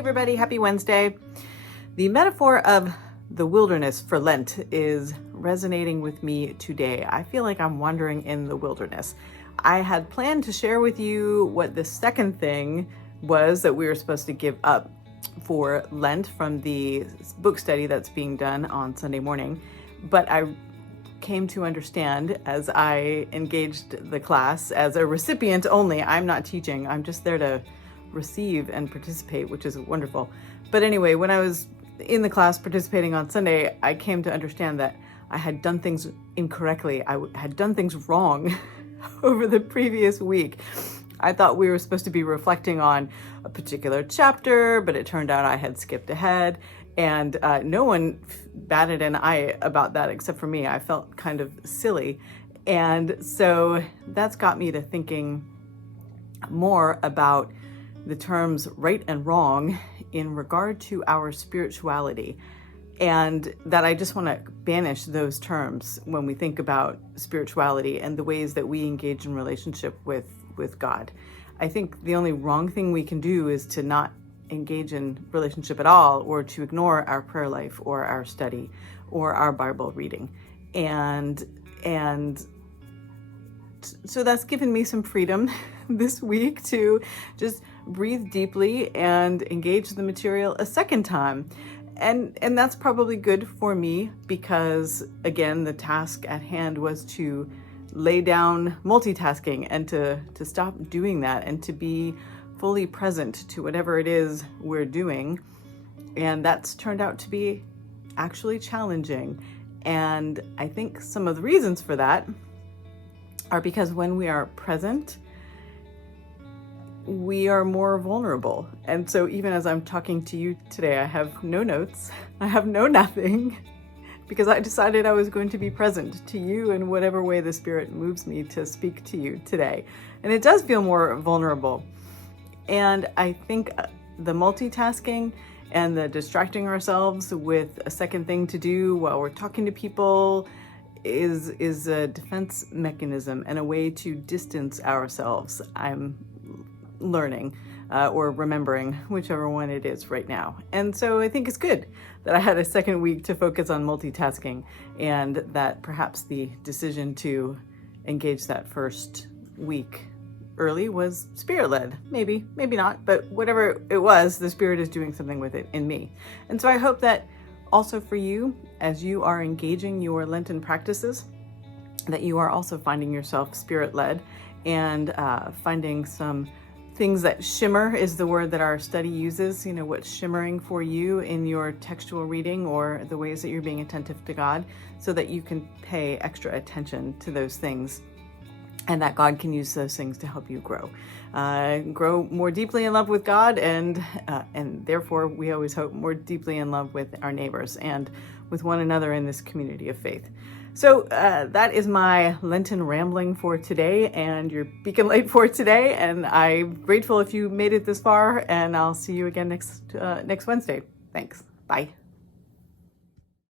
everybody, happy Wednesday. The metaphor of the wilderness for Lent is resonating with me today. I feel like I'm wandering in the wilderness. I had planned to share with you what the second thing was that we were supposed to give up for Lent from the book study that's being done on Sunday morning, but I came to understand as I engaged the class as a recipient only. I'm not teaching, I'm just there to receive and participate, which is wonderful. But anyway, when I was in the class participating on Sunday, I came to understand that I had done things incorrectly. I had done things wrong over the previous week. I thought we were supposed to be reflecting on a particular chapter, but it turned out I had skipped ahead, and no one batted an eye about that except for me. I felt kind of silly. And so that's got me to thinking more about the terms right and wrong in regard to our spirituality, and that I just want to banish those terms when we think about spirituality and the ways that we engage in relationship with God. I think the only wrong thing we can do is to not engage in relationship at all, or to ignore our prayer life or our study or our Bible reading. And so that's given me some freedom this week to just breathe deeply and engage the material a second time. And that's probably good for me because, again, the task at hand was to lay down multitasking and to stop doing that and to be fully present to whatever it is we're doing. And that's turned out to be actually challenging. And I think some of the reasons for that are because when we are present, we are more vulnerable. And so even as I'm talking to you today, I have no notes, I have no nothing, because I decided I was going to be present to you in whatever way the Spirit moves me to speak to you today. And it does feel more vulnerable. And I think the multitasking and the distracting ourselves with a second thing to do while we're talking to people is a defense mechanism and a way to distance ourselves. I'm learning or remembering, whichever one it is right now. And so I think it's good that I had a second week to focus on multitasking, and that perhaps the decision to engage that first week early was Spirit-led. Maybe not, but whatever it was, the Spirit is doing something with it in me. And so I hope that also for you, as you are engaging your Lenten practices, that you are also finding yourself Spirit-led and finding some things that shimmer is the word that our study uses, what's shimmering for you in your textual reading or the ways that you're being attentive to God, so that you can pay extra attention to those things and that God can use those things to help you grow more deeply in love with God, and therefore we always hope more deeply in love with our neighbors and with one another in this community of faith. So that is my Lenten rambling for today and your Beacon Light for today. And I'm grateful if you made it this far, and I'll see you again next Wednesday. Thanks. Bye.